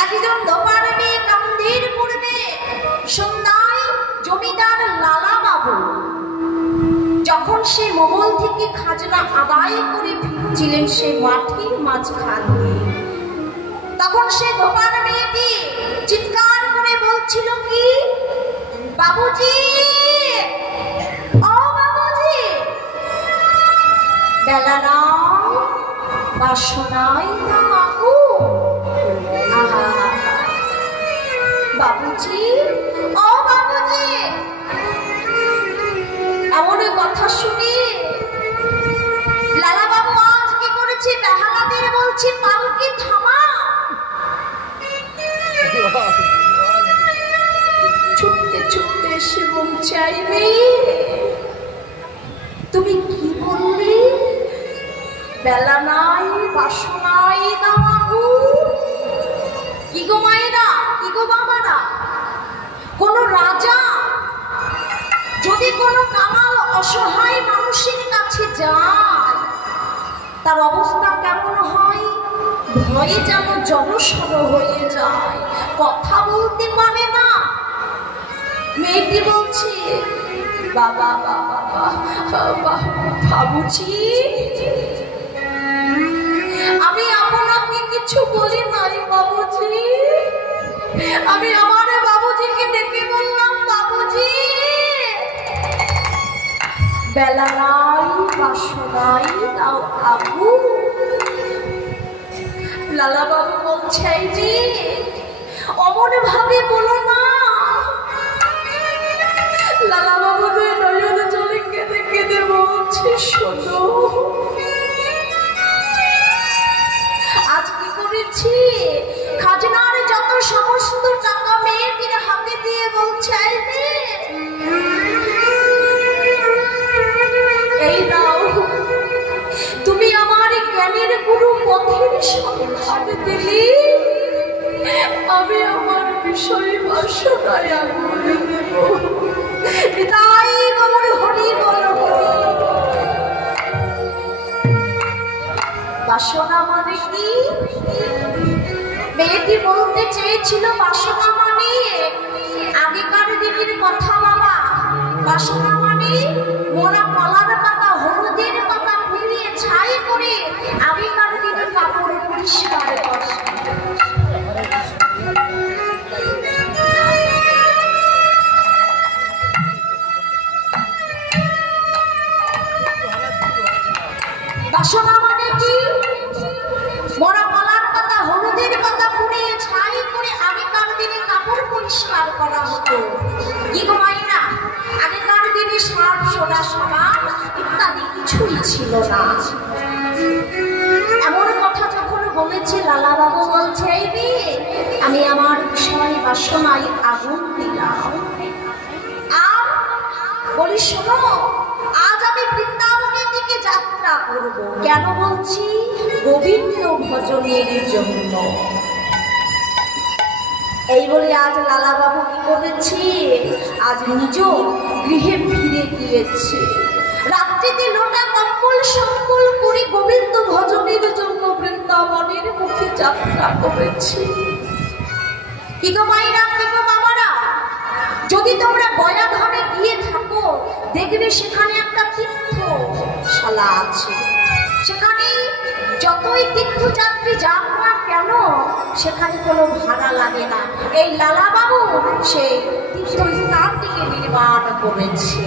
একজন দোকান মেয়ে কান্দের পূর্বে সন্ধ্যায় জমিদার লালা বাবু যখন সে মোগল থেকে খাজনা আদায় করে ফিরছিলেন সে মাঠের মাঝখান দিয়ে, তখন সে দোকান মেয়েটি চিৎকার করে বলছিল কি, বাবুজি, ও বাবুজি, বেলা নাই বাসনাই না মাগু, আহা বাবুজি, ও বাবুজি। এমন কথা শুনে লালা বাবু আজ কি করেছে, বেহালা দিয়ে বলছে পালকি থামা। ছুটতে ছুটতে এসে বলছে, আইবে তুমি কি বললে, বেলা নাই বাসনাই না মাগু। কি গো মায়েরা, কি গো বাবারা, কোন রাজা যদি কোনো কাঙাল অসহায় মানুষের কাছে যায় তার অবস্থা কেমন হয়, ভয়ে যেন জনসম হয়ে যায়, কথা বলতে পারে না। মেয়েটি বলছে, বাবা বাবা বাবুজি, আমি আপনাকে কিছু বলি নাই বাবুজি, আমি আমার বাবুজিকে ডেকে বললাম, বাবুজি বেলা নাই বাসনাই দাও বাবু। লালা বাবু বলছে, যে অমন ভাবে বলো না। লালা বাবু নয়ন জলে কেঁদে কেঁদে বলছে, শোনো আজ কি করেছি, খাজনার যত সমস্ত টাকা মেয়েটির হাতে দিয়ে বলছে, এই নাও, তুমি আমার জ্ঞানের গুরু পথের সন্ধান দিলি, আমি আমার বিষয় বাসনায় আগুন দেব। তাই আমার হরি বল, বাসনা মানে কি? মেয়েটি বলতে চেয়েছিল বাসনা মানে আগেকার দিনের কথা বাবা। বাসনা মানে মোরা কলার পাতা হলুদের পাতা মিলিয়ে ছাই করে আগেকার দিনের কাপড় পরিষ্কার করা। বাসনা মানে কি? মোরা কলার পাতা হলুদের পাতা পুড়িয়ে ছাই করে আগেকার দিনে কাপড় পরিষ্কার করা হতো। কি গো মাইরা, আগেকার দিনে সার্ফ সোডা সাবান ইত্যাদি কিছুই ছিল না। এমন কথা যখন বলেছে লালা বাবু বলছে, এই মেয়ে আমি আমার বিষয় বাসনায় আগুন দিলাম। আর বলি, শোনো আজ আমি বৃন্দাবনের দিকে যাত্রা করব। কেন বলছি? গোবিন্দ ভজনের জন্য। এই বলে আজ লালা বাবু কি করেছে, আজ নিজ গৃহে ফিরে গিয়েছে। রাত্রিতে লোটা কম্বল সম্বল করে গোবিন্দ ভজনের জন্য বৃন্দাবনের মুখে যাত্রা করেছে। কি গো মায়েরা, কি গো বাবারা, যদি তোমরা গয়াধামে গিয়ে থাকো দেখবে সেখানে একটা তীর্থশালা আছে। সেখানে যতই তীর্থযাত্রী যাক না কেন সেখানে কোনো ভাড়া লাগে না। এই লালা বাবু সেই তীর্থস্থানটিকে নির্মাণ করেছে।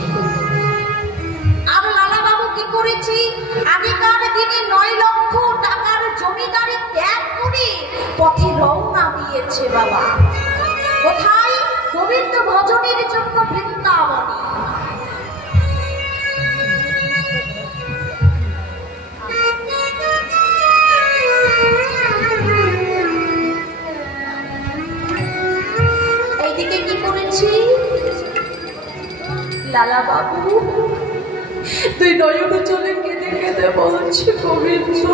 আর লালা বাবু কি করেছি, আগেকার দিনে 9 লক্ষ টাকার জমিদারি ত্যাগ করে পথে রওনা দিয়েছে বাবা। কোথায়? গোবিন্দ ভজনের জন্য বৃন্দাবনে। এইদিকে কি করেছি, লালা বাবু তুই নয়ন চলে কেঁদে কেঁদে বলছে, গোবিন্দ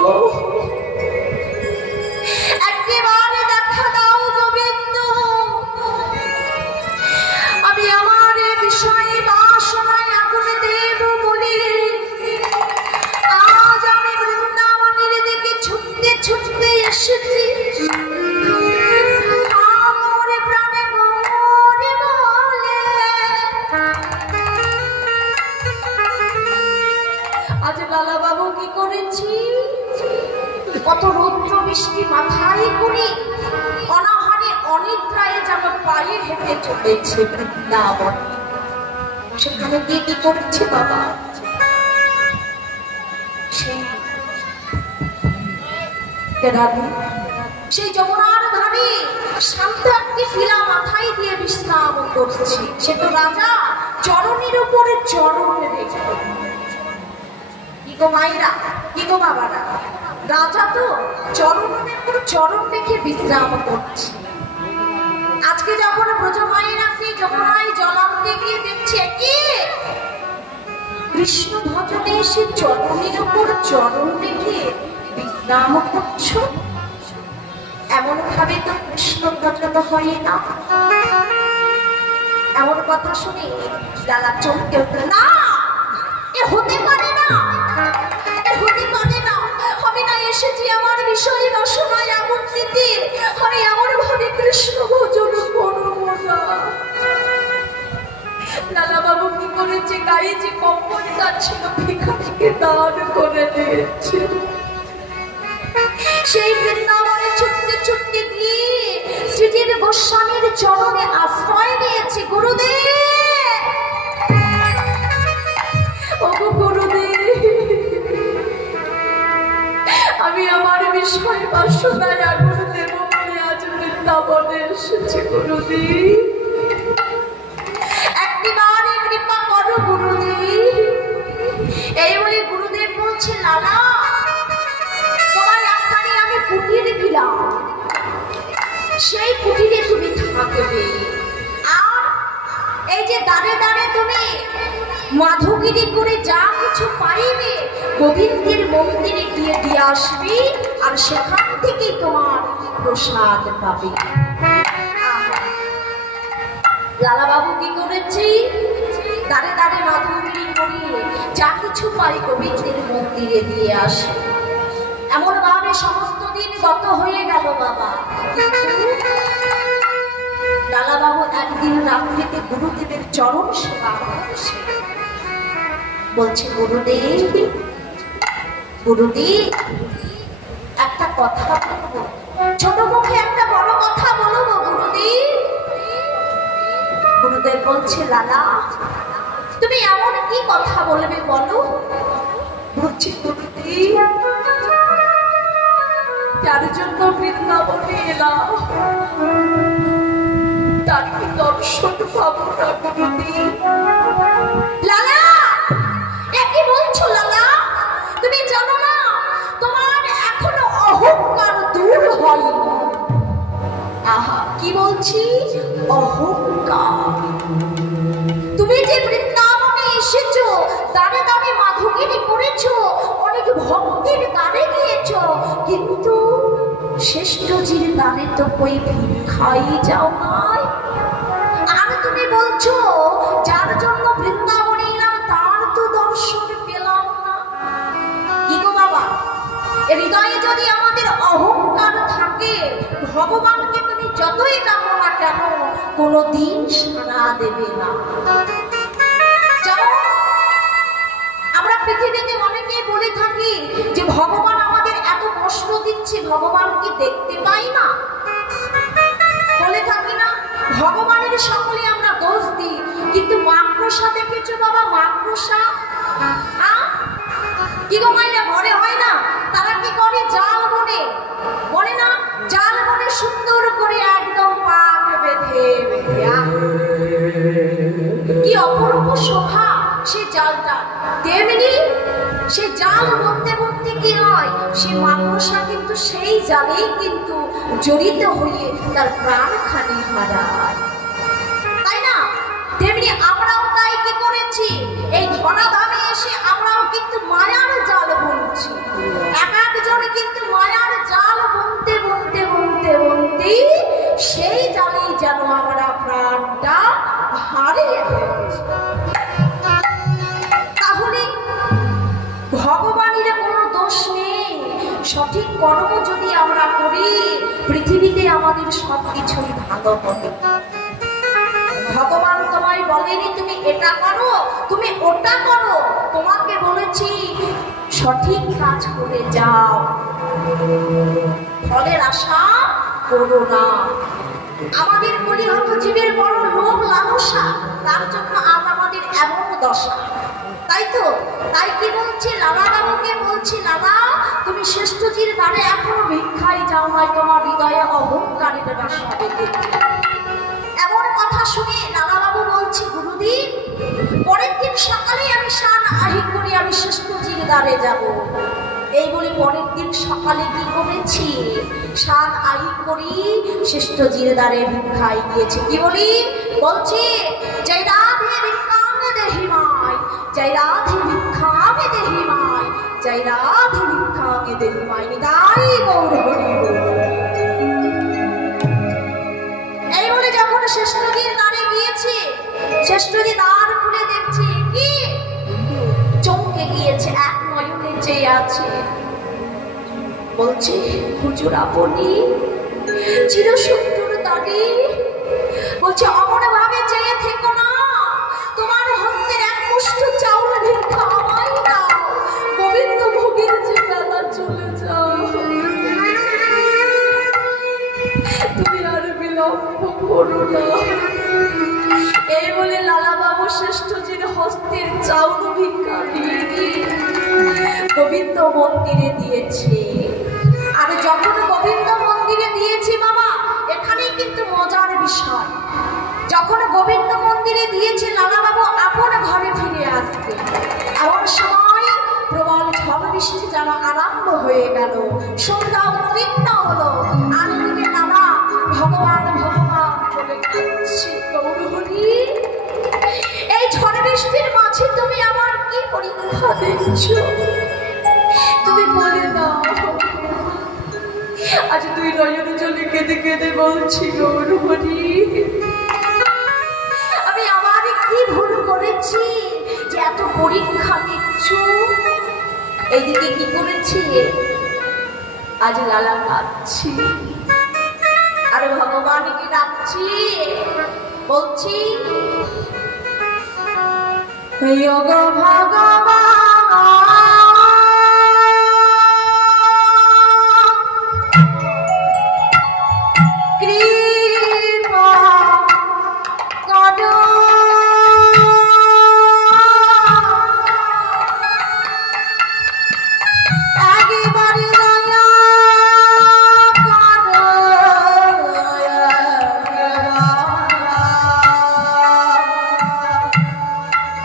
একেবারে দেখা দাও গোবিন্দ, আমি আমার বিষয়ে বাসনায় আগুন দেব বলে আজ আমি বৃন্দাবনের দিকে ছুটতে ছুটতে এসেছি। এখনই অনাহারে অনিদ্রায় যেন পায়ে হেঁটে চলেছে বৃন্দাবন। সেখানে গিয়ে কি করছে বাবা? সেই যমুনার ধারে শান্ত একটি টিলা মাথায় দিয়ে বিশ্রাম করছে। সে তো রাজা চরণের উপরে চরণ রেখে। কি গো মায়েরা, কি গো বাবারা, রাজা তো চরণের উপর চরণ রেখে বিশ্রাম করছে। আজকে যখন ব্রজ মায়েরা সেই যমুনায় জলান্তে গিয়ে দেখছে কি কৃষ্ণ ভজনে সে চরণের উপর চরণ রেখে বিশ্রাম করছো, এমন ভাবে তো কৃষ্ণ ভজন হয় না। এমন কথা শুনে লালা চমকে উঠল, না এ হতে পারে না, এ হতে পারে না। আমি না এসেছি আমার বিষয় বাসনায় এমন দিতে, আমি এমন ভাবে কৃষ্ণ ভজন করবো না। লালা বাবু কি করেছে, গায়ে যে কম্বলটা ছিল ভিখারিকে দান করে দিয়েছে। সেই বৃন্দাবনে ছুটতে ছুটতে গিয়ে শ্রীজীর গোস্বামীর চরণে আশ্রয় নিয়েছে। গুরুদেব, ওগো গুরুদেব, আমি আমার বিষয় বাসনায় আগুন দেব বলে আজ বৃন্দাবনে এসেছি। গুরুদেব, একটিবারে কৃপা করো গুরুদেব। এই বলে গুরুদেব বলছে, লালা তোমার একখানে আমি কুটির দিলাম, সেই কুটিরে তুমি থাকবে। আর এই যে দাঁড়ে দাঁড়ে তুমি মাধুগিরি করে যা কিছু পাইবে গোবিন্দের মন্দিরে গিয়ে দিয়ে আসবি, আর সেখান থেকেই তোমার প্রসাদ পাবে। লালা বাবু কি করেছি, দাঁড়ে দাঁড়ে মাধুগিরি করিয়ে যা কিছু পাই গোবিন্দের মন্দিরে দিয়ে আসে। এমন ভাবে সমস্ত দিন গত হয়ে গেল বাবা। লালা বাবু একদিন রাত্রিতে গুরুদেবের চরণ সেবা করছে। বলছে, গুরুদেব, গুরুদেব একটা কথা বলবো, ছোট মুখে একটা বড় কথা বলবো গুরুদেব। গুরুদেব বলছে, লালা তুমি এমন কি কথা বলবে বলো। বলছি, গুরুদেব যার জন্য বৃন্দাবনে এলাম তার কি দর্শন পাবো না গুরুদেব। লালা কি বলছো লালা? তুমি জানো না তোমার এখনো অহংকার দূর হয়নি। আহা, কি বলছি, অহংকার। তুমি যে বৃন্দাবনে এসেছো, দাঁড়ে দাঁড়ে মাধুগিরি করেছো, অনেক ভক্তের দাঁড়ে গিয়েছো, কিন্তু শ্রেষ্ঠজির দাঁড়ে তো কই ভিক্ষাই যাও নাই। আর তুমি বলছো যার জন্য বৃন্দাবনে এলাম তার তো দর্শন পেলাম না। কি গো বাবা, হৃদয়ে যদি আমাদের অহংকার থাকে, ভগবানকে তুমি যতই ডাকো না কেন কোনদিন সাড়া দেবে না। আমরা পৃথিবীতে অনেকেই বলে থাকি যে ভগবান আমাদের এত কষ্ট দিচ্ছে, ভগবান কি দেখতে পাই না? বলে থাকি না? ভগবানের সকলে আমরা দোষ দিই, কিন্তু মাকড়সা দেখেছো বাবা? মাকড়সা কি গো মাইনা ঘরে হয় না, তারা কি করে, জাল বনে, বলে না জাল বনে সুন্দর করে একদম পাক বেঁধে বেঁধে, কি অপরূপ শোভা সে জালটা। তেমনি সে জাল বলতে বলতে কি হয়, সে মাকড়সা কিন্তু সেই জালেই কিন্তু জড়িত হয়ে তার প্রাণখানি হারায়, তাই না? তেমনি আমরাও তাই কি করেছি, এই ধনাধামে এসে আমরাও কিন্তু মায়ার জাল বুনছি। এক একজন কিন্তু মায়ার জাল বুনতে বুনতে বুনতে বুনতে সেই জালেই যেন আমরা প্রাণটা হারিয়ে ফেলছি। তাহলে ভগবানের কোনো দোষ নেই, সঠিক কর্ম যদি আমরা করি পৃথিবীতে আমাদের সবকিছুই ভালো হবে। ভগবান তোমায় বলেনি তুমি এটা করো, তুমি ওটা করো, তোমাকে বলেছি সঠিক কাজ করে যাও। ফলের আশা করো না। আমাদের কলিহত জীবের বড় লোভ লালসা, তার জন্য আজ আমাদের এমন দশা। তাই তো, তাই কি বলছি, লালা বাবুকে বলছি, লালা তুমি শ্রেষ্ঠজির দ্বারে এখনো ভিক্ষায় যাও নাই, তোমার হৃদয়ে অহংকারের বাসা বেঁধেছে। এমন কথা শুনে লালা বাবু বলছি, গুরুদেব পরের দিন সকালে আমি স্নান আহি করি, আমি শ্রেষ্ঠজির দ্বারে যাব। এই বলে পরের দিন সকালে কি করেছি, স্নান আহি করি শ্রেষ্ঠজির দ্বারে ভিক্ষায় গিয়েছে। কি বলি, বলছি জয় রাধে ভিক্ষামে দেহি মাই, জয় রাধে ভিক্ষামে দেহি মাই, জয় রাধে ভিক্ষামে দেহি মাই, নিতাই গৌর হরি বল। এই বলে যখন শ্রেষ্ঠজির দ্বারে গিয়েছে, শ্রেষ্ঠজি দ্বার খুলে দেখছে, কি চমকে গিয়েছে, এক নয়নে চেয়ে আছে। বলছে, হুজুর আপনি চিরসুন্দর দাদি, বলছে অমন ভাবে চেয়ে থেকো না, তোমার হস্তের এক মুষ্ঠ চাউল ভিক্ষা আমায় দাও, গোবিন্দ ভোগের যে বেলা চলে যাও, তুমি আর বিলম্ব করো না। এই বলে লালা বাবু শ্রেষ্ঠজির হস্তের চাউল ভিক্ষা দিয়ে গোবিন্দ মন্দিরে দিয়েছে। আর যখন গোবিন্দ মন্দিরে দিয়েছি বাবা, এখানেই কিন্তু মজার বিষয়, যখন গোবিন্দ মন্দিরে দিয়েছে লালা বাবু আপন ঘরে ফিরে আসছে, এমন সময় প্রবল ঝড় বৃষ্টি যেন আরম্ভ হয়ে গেল, সন্ধ্যা উত্তীর্ণ হলো। আনন্দে নানা ভগবান ভগবান বলে কাঁদছে, গৌরহরি এই ঝড় বৃষ্টির মাঝে তুমি আমার কি পরীক্ষা দিচ্ছ, তুমি বলে দাও। আজ তুই নয়ন জলে কেঁদে কেঁদে বলছি, গৌরহরি আমি আমার কি ভুল করেছি যে এত পরীক্ষা দিচ্ছ। এইদিকে কি করেছি, আজ লালা কাঁদছি আর ভগবানকে ডাকছি, বলছি ভগবান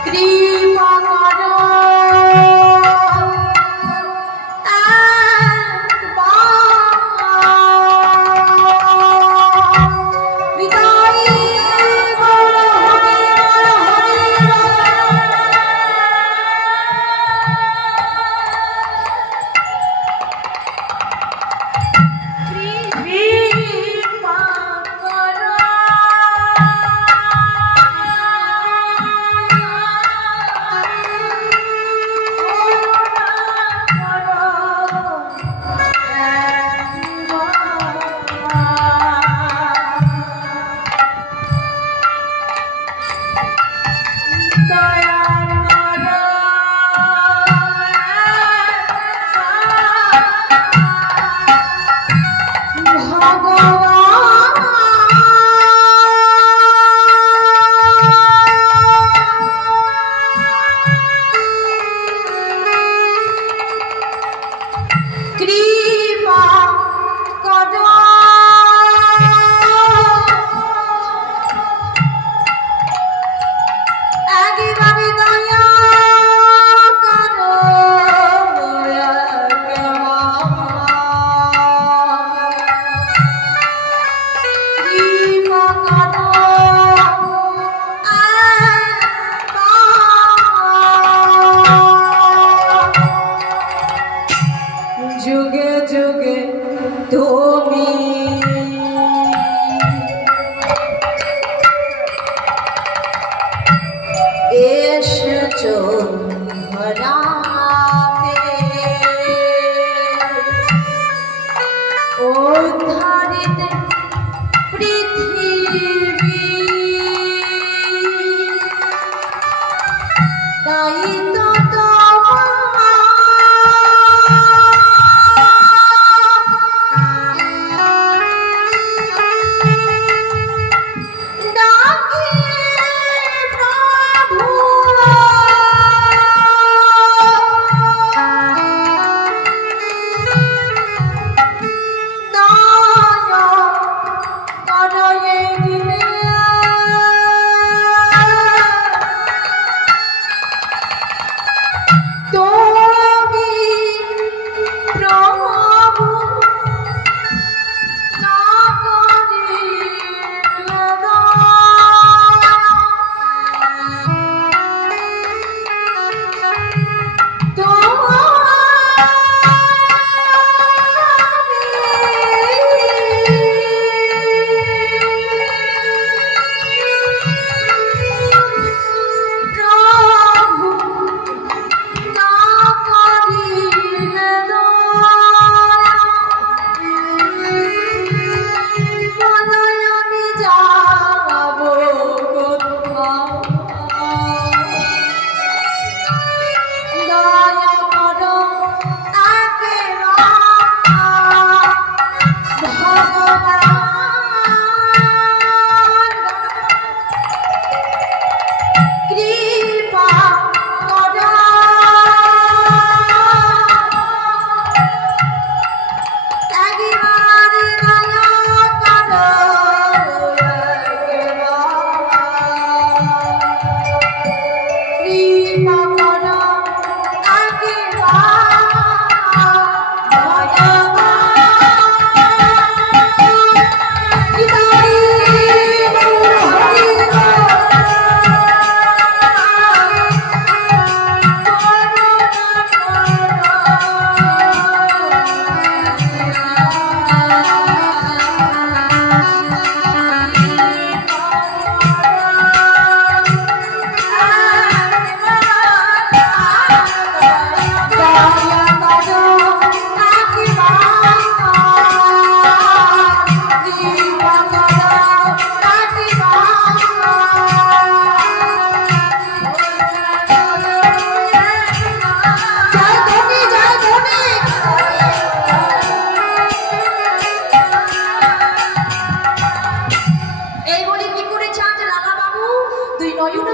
কৃপা করো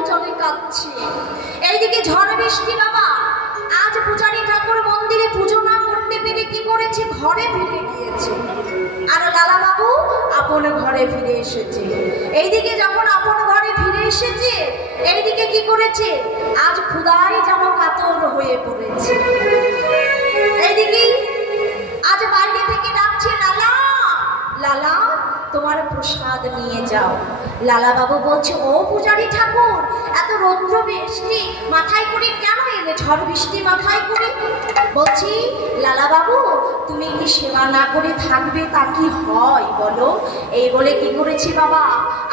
জলে কাঁদছে। এইদিকে ঝড় বৃষ্টি বাবা, আজ পূজারী ঠাকুর মন্দিরে পুজো না করতে পেরে কি করেছে, ঘরে ফিরে গিয়েছে। আর লালা বাবু আপন ঘরে ফিরে এসেছে। এইদিকে যখন আপন ঘরে ফিরে এসেছে, এইদিকে কি করেছে, আজ ক্ষুধায় যেন কাতর হয়ে পড়েছে। এইদিকে আজ বাইরে থেকে ডাকছে, লালা লালা তোমার প্রসাদ নিয়ে যাও। লালা বাবু বলছে, ও পূজারী ঠাকুর, এত রৌদ্র বৃষ্টি মাথায় করে কেন এলে, ঝড় বৃষ্টি মাথায় করে? বলছি, লালা বাবু তুমি কি সেবা না করে থাকবে, তা কি হয় বলো? এই বলে কি করেছি বাবা,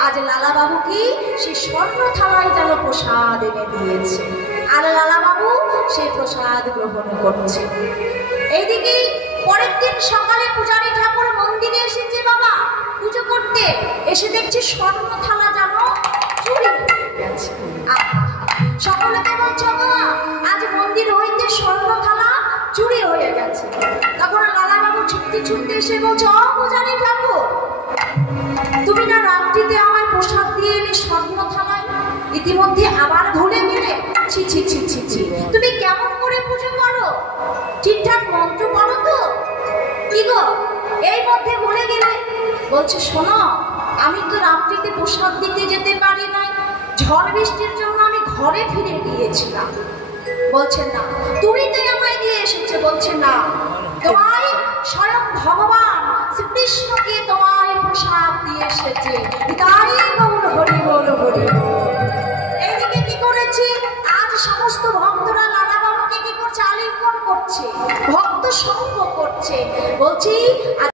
আজ লালা বাবু কি সে স্বর্ণ থালায় যেন প্রসাদ এনে দিয়েছে। আর লালা বাবু সেই প্রসাদ গ্রহণ করছে। এইদিকে পরের দিন সকালে পূজারী ঠাকুর মন্দিরে এসেছে বাবা পুজো করতে, এসে দেখছে স্বর্ণ থালা যেন চুরি হয়ে গেছে। সকলকে বলছে, বাবা আজ মন্দির হইতে স্বর্ণ থালা চুরি হয়ে গেছে। তখন লালা বাবু ছুটতে ছুটতে এসে বলছে, ও পূজারী ঠাকুর, তুমি না রাত্রিতে আমায় প্রসাদ দিয়ে এলে স্বর্ণ থালায়, ইতিমধ্যে আবার ভুলে গেলে? ছি ছি ছি ছি ছি, তুমি কেমন করে পুজো করো, ঠিকঠাক মন্ত্র পড়ো তো? কি গো এই মধ্যে ভুলে গেলে? বলছে, শোনো, আমি তো রাত্রিতে প্রসাদ দিতে যেতে পারি না, ঝড় বৃষ্টির জন্য আমি ঘরে ফিরে গিয়েছিলাম। বলছে, না তুমি তো আমায় দিয়ে এসেছো। বলছে, না তোমায় স্বয়ং ভগবান শ্রীকৃষ্ণকে তোমায় প্রসাদ দিয়ে এসেছে। তাই গৌর হরি বল হরি। এইদিকে কি করেছে, আজ সমস্ত ভক্তরা লালা বাবুকে কি করছে, আলিঙ্গন করছে, ভক্ত সঙ্গ করছে। বলছি